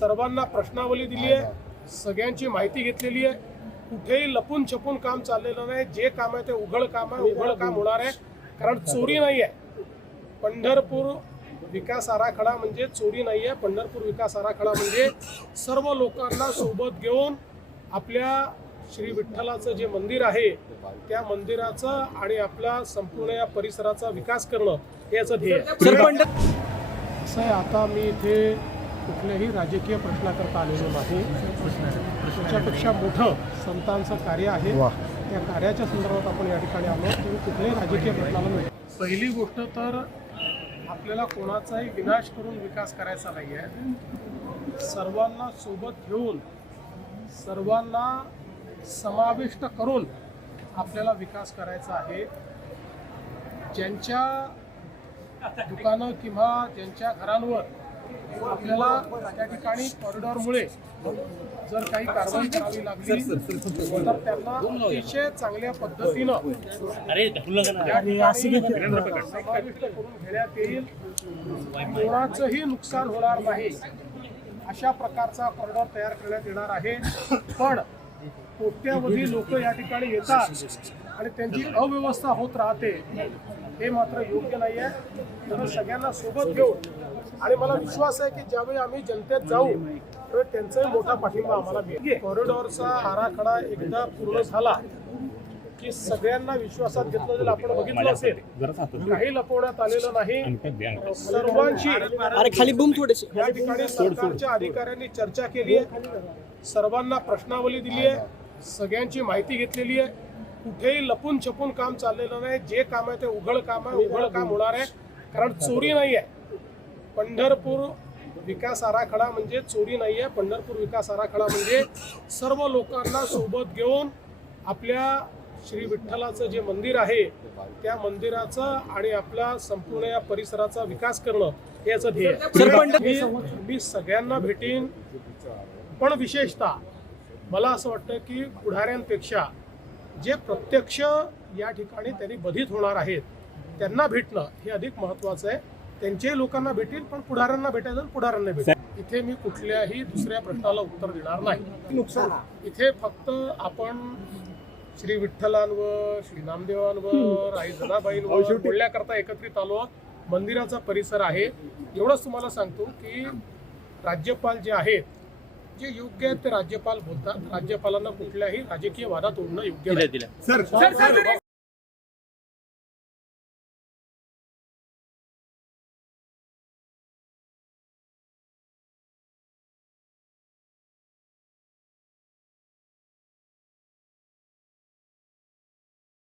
सर्वांना प्रश्नावली दिली आहे. सगळ्यांची माहिती घेतलेली आहे. कुठेही लपून छपून काम चाललेलं नाही. जे काम आहे ते उघड काम आहे. उघड काम होणार आहे. कारण चोरी नाही आहे. पंढरपूर विकास आराखडा म्हणजे चोरी नाही आहे. पंढरपूर विकास आराखडा म्हणजे सर्व लोकांना सोबत घेऊन आपल्या श्री विठ्ठलाचं जे मंदिर आहे त्या मंदिराचं आणि आपल्या संपूर्ण या परिसराचा विकास करणं हे याचं ध्येय आहे. सर पंढर असं आता मी इथे कुठल्याही राजकीय प्रश्नाकरता आलेलो नाही. त्याच्यापेक्षा मोठं संतांचं कार्य आहे. त्या कार्याच्या संदर्भात आपण या ठिकाणी आलो. तुम्ही कुठल्याही राजकीय प्रश्नाला नाही पहिली गोष्ट तर आपल्याला कोणाचाही विनाश करून विकास करायचा नाही आहे सर्वांना सोबत घेऊन सर्वांना समाविष्ट करून आपल्याला विकास करायचा आहे. ज्यांच्या दुकानं किंवा ज्यांच्या घरांवर आपल्याला त्या ठिकाणी कॉरिडॉरमुळे जर काही कारवाई करावी लागली तर त्यांना अतिशय चांगल्या पद्धतीनं समाविष्ट करून घेण्यात येईल. कोणाचंही नुकसान होणार नाही. अशा प्रकारचा कॉरिडॉर तयार करण्यात येणार आहे. पण कोट्यावधी लोक या ठिकाणी येतात आणि त्यांची अव्यवस्था होत राहते. हे मात्र योग्य नाही आहे तर सगळ्यांना सोबत घेऊन आणि मला विश्वास आहे की ज्यावेळी आम्ही जनतेत जाऊ त्यावेळी त्यांचाही मोठा पाठिंबा आम्हाला मिळेल. कॉरिडॉरचा आराखडा एकदा पूर्ण झाला की सगळ्यांना विश्वासात घेतलं जाईल आपण बघितलं असेल काही लपवण्यात आलेलं नाही. सर्वांची अरे खाली बूम थोडेसे या ठिकाणी सरकारच्या अधिकाऱ्यांनी चर्चा केली आहे. सर्वांना प्रश्नावली दिली आहे. सगळ्यांची माहिती घेतलेली आहे. कुठेही लपून छपून काम चाललेलं नाही. जे काम आहे ते उघड काम आहे उघड काम होणार आहे. कारण चोरी नाही आहे. पंढरपूर विकास आराखडा म्हणजे चोरी नाही आहे. पंढरपूर विकास आराखडा म्हणजे सर्व लोकांना सोबत घेऊन आपल्या श्री विठ्ठलाचं जे मंदिर आहे त्या मंदिराचं आणि आपल्या संपूर्ण या परिसराचा विकास करणं हे याचं ध्येय मी सगळ्यांना भेटीन. पण विशेषतः मला असं वाटतं की पुढाऱ्यांपेक्षा जे प्रत्यक्ष या ठिकाणी त्यांनी बधित होणार आहेत त्यांना भेटणं हे अधिक महत्वाचं आहे. त्यांच्याही लोकांना भेटेल पण पुढाऱ्यांना भेटायचं पुढाऱ्यांना भेटेल. इथे मी कुठल्याही दुसऱ्या प्रश्नाला उत्तर देणार नाही. नुकसान? इथे फक्त आपण श्री विठ्ठलांवर श्री नामदेवांवर आई जनाबाईंवर बोलण्याकरता एकत्रित आलो. आहोत. मंदिराचा परिसर आहे. एवढंच तुम्हाला सांगतो की राज्यपाल जे आहेत जे योग्य आहेत ते राज्यपाल बोलतात. राज्यपालांना कुठल्याही राजकीय वादात ओढणं योग्य नाही. सर